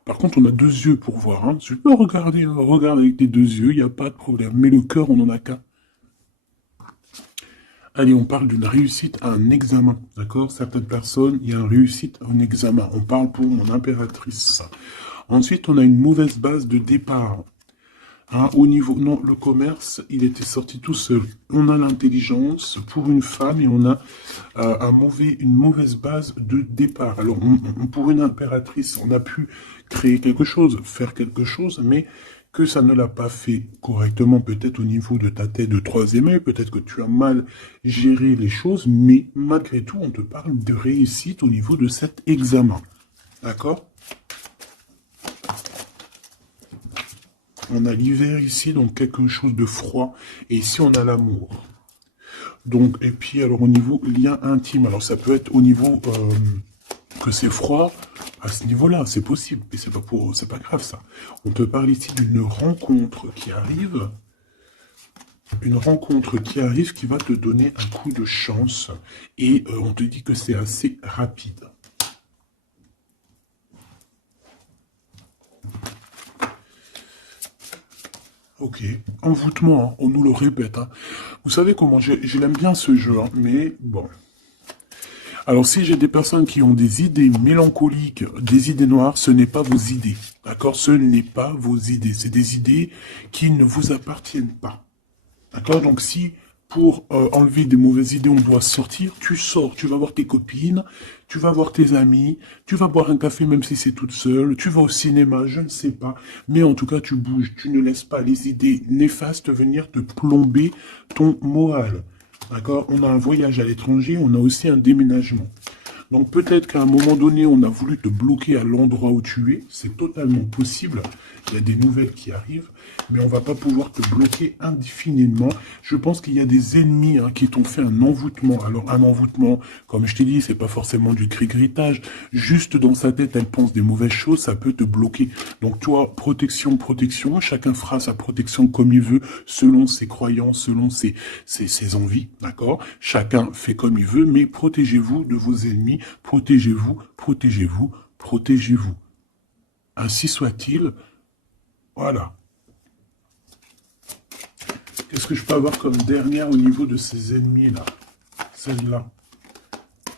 Par contre, on a deux yeux pour voir. Hein. Tu peux regarder, regarde avec tes deux yeux, il n'y a pas de problème. Mais le cœur, on n'en a qu'un. Allez, on parle d'une réussite à un examen, d'accord? Certaines personnes, il y a une réussite à un examen. On parle pour mon impératrice. Ensuite, on a une mauvaise base de départ. Hein, au niveau, non, le commerce, il était sorti tout seul. On a l'intelligence pour une femme et on a une mauvaise base de départ. Alors, pour une impératrice, on a pu créer quelque chose, faire quelque chose, mais que ça ne l'a pas fait correctement, peut-être au niveau de ta tête de troisième œil, peut-être que tu as mal géré les choses, mais malgré tout, on te parle de réussite au niveau de cet examen. D'accord? On a l'hiver ici, donc quelque chose de froid, et ici on a l'amour. Donc, et puis alors au niveau lien intime, alors ça peut être au niveau que c'est froid, à ce niveau-là, c'est possible, mais c'est pas grave ça. On te parle ici d'une rencontre qui arrive, qui va te donner un coup de chance, et on te dit que c'est assez rapide. Ok, envoûtement, hein, on nous le répète. Hein. Vous savez comment, je l'aime bien ce jeu, hein, mais bon. Alors si j'ai des personnes qui ont des idées mélancoliques, des idées noires, ce n'est pas vos idées. D'accord? Ce n'est pas vos idées. C'est des idées qui ne vous appartiennent pas. D'accord? Donc si pour enlever des mauvaises idées, on doit sortir, tu sors, tu vas voir tes copines, tu vas voir tes amis, tu vas boire un café même si c'est toute seule, tu vas au cinéma, je ne sais pas. Mais en tout cas, tu bouges, tu ne laisses pas les idées néfastes venir te plomber ton moral. D'accord? On a un voyage à l'étranger, on a aussi un déménagement. Donc peut-être qu'à un moment donné, on a voulu te bloquer à l'endroit où tu es. C'est totalement possible. Il y a des nouvelles qui arrivent, mais on ne va pas pouvoir te bloquer indéfiniment. Je pense qu'il y a des ennemis hein, qui t'ont fait un envoûtement. Alors un envoûtement, comme je t'ai dit, c'est pas forcément du cri-gritage. Juste dans sa tête, elle pense des mauvaises choses, ça peut te bloquer. Donc toi, protection, protection. Chacun fera sa protection comme il veut, selon ses croyances, selon ses envies, d'accord? Chacun fait comme il veut, mais protégez-vous de vos ennemis. Protégez-vous, protégez-vous, protégez-vous. Ainsi soit-il. Voilà. Qu'est-ce que je peux avoir comme dernière au niveau de ces ennemis-là? Celle-là.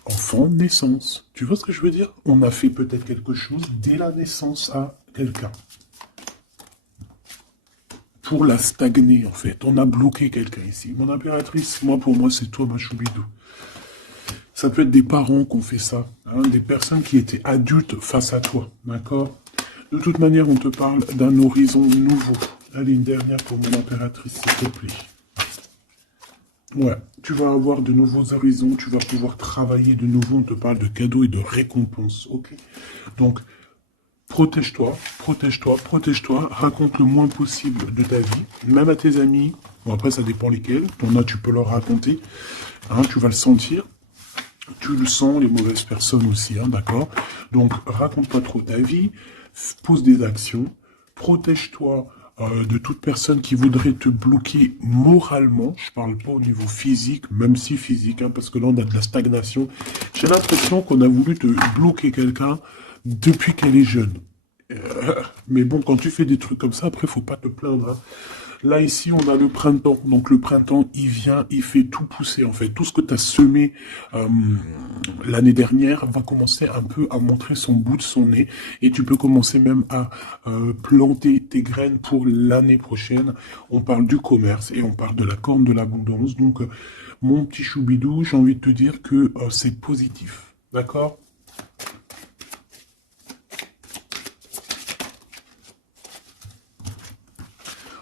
Enfant de naissance. Tu vois ce que je veux dire? On a fait peut-être quelque chose dès la naissance à quelqu'un. Pour la stagner, en fait. On a bloqué quelqu'un ici. Mon impératrice, moi, pour moi, c'est toi, ma choubidou. Ça peut être des parents qui ont fait ça, hein, des personnes qui étaient adultes face à toi, d'accord? De toute manière, on te parle d'un horizon nouveau. Allez, une dernière pour mon impératrice, s'il te plaît. Ouais, tu vas avoir de nouveaux horizons, tu vas pouvoir travailler de nouveau, on te parle de cadeaux et de récompenses, ok? Donc, protège-toi, protège-toi, protège-toi, raconte le moins possible de ta vie, même à tes amis. Bon, après, ça dépend lesquels. Ton as, tu peux leur raconter, hein, tu vas le sentir. Tu le sens, les mauvaises personnes aussi, hein, d'accord? Donc, raconte pas trop ta vie, pose des actions, protège-toi de toute personne qui voudrait te bloquer moralement. Je parle pas au niveau physique, même si physique, hein, parce que là, on a de la stagnation. J'ai l'impression qu'on a voulu te bloquer quelqu'un depuis qu'elle est jeune. Mais bon, quand tu fais des trucs comme ça, après, faut pas te plaindre. Hein. Là, ici, on a le printemps. Donc, le printemps, il vient, il fait tout pousser, en fait. Tout ce que tu as semé l'année dernière va commencer un peu à montrer son bout de son nez. Et tu peux commencer même à planter tes graines pour l'année prochaine. On parle du commerce et on parle de la corne de l'abondance. Donc, mon petit choubidou, j'ai envie de te dire que c'est positif. D'accord?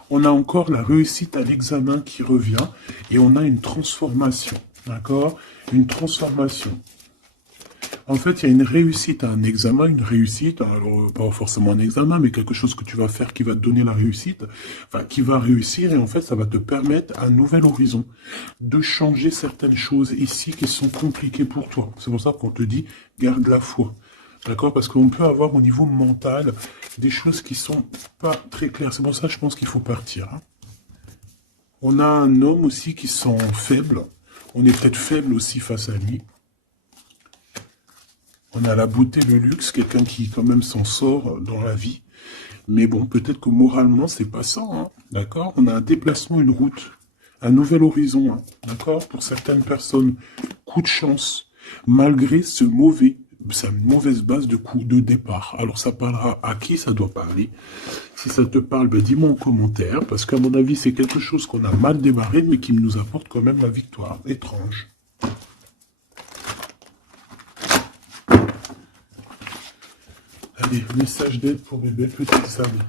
On a encore la réussite à l'examen qui revient et on a une transformation, d'accord? Une transformation. En fait, il y a une réussite à un examen, une réussite, alors pas forcément un examen, mais quelque chose que tu vas faire qui va te donner la réussite, enfin qui va réussir et en fait, ça va te permettre un nouvel horizon, de changer certaines choses ici qui sont compliquées pour toi. C'est pour ça qu'on te dit, garde la foi. D'accord? Parce qu'on peut avoir au niveau mental des choses qui sont pas très claires. C'est pour ça que je pense qu'il faut partir. Hein. On a un homme aussi qui sent faible. On est peut-être faible aussi face à lui. On a la beauté, le luxe, quelqu'un qui quand même s'en sort dans la vie. Mais bon, peut-être que moralement, c'est pas ça. Hein. D'accord? On a un déplacement, une route, un nouvel horizon. Hein. D'accord? Pour certaines personnes, coup de chance, malgré ce mauvais. C'est une mauvaise base de coup de départ. Alors ça parlera à qui ça doit parler. Si ça te parle, ben dis-moi en commentaire, parce qu'à mon avis, c'est quelque chose qu'on a mal démarré, mais qui nous apporte quand même la victoire. Étrange. Allez, message d'aide pour mes belles petites âmes.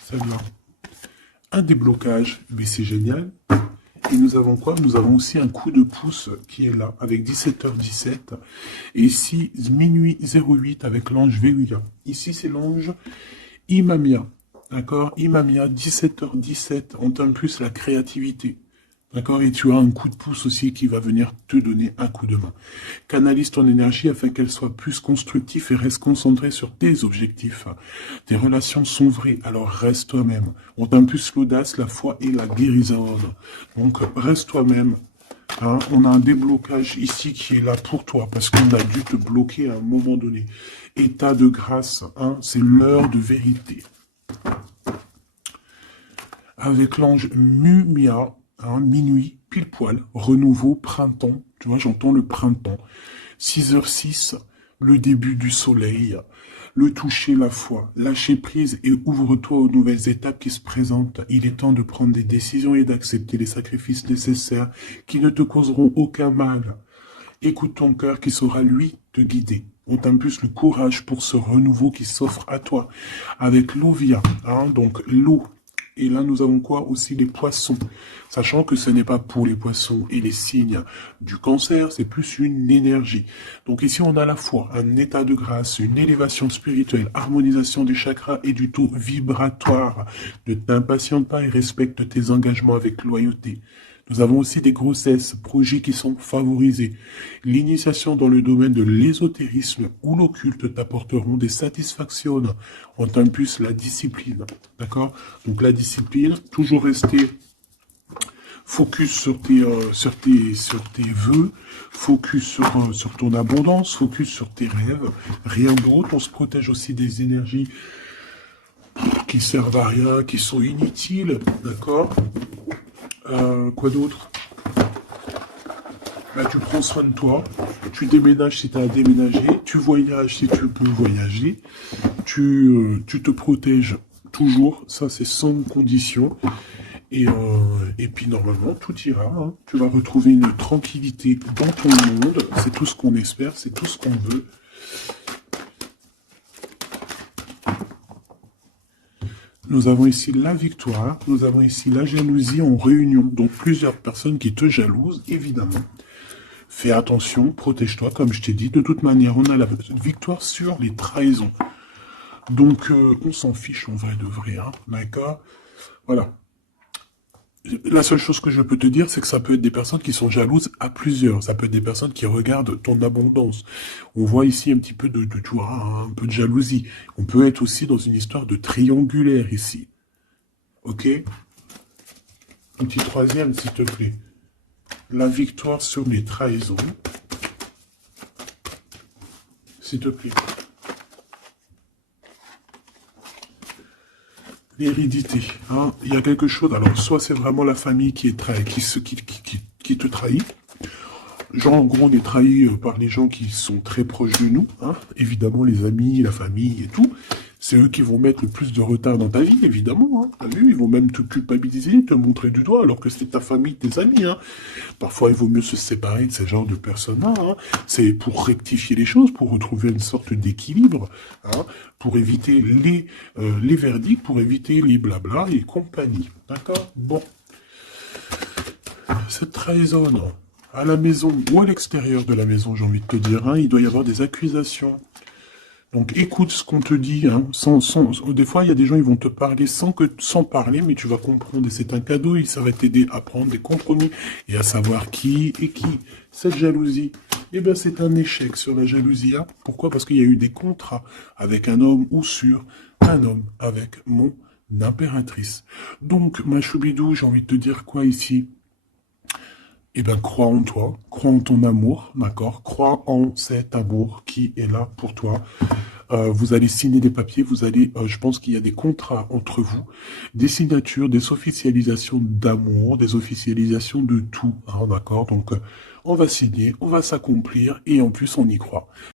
Salut. Un déblocage, mais c'est génial. Et nous avons quoi? Nous avons aussi un coup de pouce qui est là, avec 17h17. Et ici, minuit 08 avec l'ange Véruya. Ici, c'est l'ange Imamia. D'accord? Imamia, 17h17. On t'aime plus la créativité. D'accord? Et tu as un coup de pouce aussi qui va venir te donner un coup de main. Canalise ton énergie afin qu'elle soit plus constructive et reste concentrée sur tes objectifs. Tes relations sont vraies, alors reste toi-même. On t'impulse l'audace, la foi et la guérison. Donc reste toi-même. Hein? On a un déblocage ici qui est là pour toi parce qu'on a dû te bloquer à un moment donné. État de grâce, hein? C'est l'heure de vérité. Avec l'ange Mumia, hein, minuit, pile poil, renouveau, printemps, tu vois, j'entends le printemps. 6h06, le début du soleil, le toucher, la foi, lâcher prise et ouvre-toi aux nouvelles étapes qui se présentent. Il est temps de prendre des décisions et d'accepter les sacrifices nécessaires qui ne te causeront aucun mal. Écoute ton cœur qui saura, lui, te guider. On t'impulse le courage pour ce renouveau qui s'offre à toi. Avec l'Ovia, hein, donc l'eau. Et là, nous avons quoi? Aussi les poissons. Sachant que ce n'est pas pour les poissons et les signes du cancer, c'est plus une énergie. Donc ici, on a à la fois un état de grâce, une élévation spirituelle, harmonisation des chakras et du taux vibratoire. Ne t'impatiente pas et respecte tes engagements avec loyauté. Nous avons aussi des grossesses, projets qui sont favorisés. L'initiation dans le domaine de l'ésotérisme ou l'occulte t'apporteront des satisfactions. On t'impulse la discipline. D'accord? Donc la discipline, toujours rester focus sur tes vœux, focus sur ton abondance, focus sur tes rêves, rien d'autre. On se protège aussi des énergies qui servent à rien, qui sont inutiles. D'accord? Quoi d'autre? Bah, tu prends soin de toi, tu déménages si tu as à déménager, tu voyages si tu peux voyager, tu te protèges toujours, ça c'est sans condition. Et puis normalement, tout ira. Hein. Tu vas retrouver une tranquillité dans ton monde, c'est tout ce qu'on espère, c'est tout ce qu'on veut. Nous avons ici la victoire, nous avons ici la jalousie en réunion, donc plusieurs personnes qui te jalousent, évidemment. Fais attention, protège-toi, comme je t'ai dit. De toute manière, on a la victoire sur les trahisons. Donc, on s'en fiche en vrai de vrai, hein, d'accord? Voilà. La seule chose que je peux te dire, c'est que ça peut être des personnes qui sont jalouses à plusieurs. Ça peut être des personnes qui regardent ton abondance. On voit ici un petit peu tu vois, un peu de jalousie. On peut être aussi dans une histoire de triangulaire ici. Ok? Un petit troisième, s'il te plaît. La victoire sur les trahisons. S'il te plaît. L'hérédité, hein. Il y a quelque chose, alors soit c'est vraiment la famille qui est qui te trahit, genre en gros on est trahi par les gens qui sont très proches de nous, hein. Évidemment les amis, la famille et tout, c'est eux qui vont mettre le plus de retard dans ta vie, évidemment, hein. T'as vu, ils vont même te culpabiliser, te montrer du doigt, alors que c'est ta famille, tes amis, hein. Parfois il vaut mieux se séparer de ce genre de personnes-là, hein. C'est pour rectifier les choses, pour retrouver une sorte d'équilibre, hein, pour éviter les verdicts, pour éviter les blabla et compagnie. D'accord? Bon. Cette trahison, à la maison ou à l'extérieur de la maison, j'ai envie de te dire, hein, il doit y avoir des accusations. Donc écoute ce qu'on te dit, hein, des fois il y a des gens ils vont te parler sans parler, mais tu vas comprendre, et c'est un cadeau, et ça va t'aider à prendre des compromis, et à savoir qui est qui. Cette jalousie, eh bien c'est un échec sur la jalousie, hein. Pourquoi? Parce qu'il y a eu des contrats avec un homme ou sur un homme avec mon impératrice. Donc ma choubidou, j'ai envie de te dire quoi ici? Eh bien, crois en toi, crois en ton amour, d'accord? Crois en cet amour qui est là pour toi. Vous allez signer des papiers, vous allez, je pense qu'il y a des contrats entre vous, des signatures, des officialisations d'amour, des officialisations de tout, hein, d'accord? Donc, on va signer, on va s'accomplir et en plus, on y croit.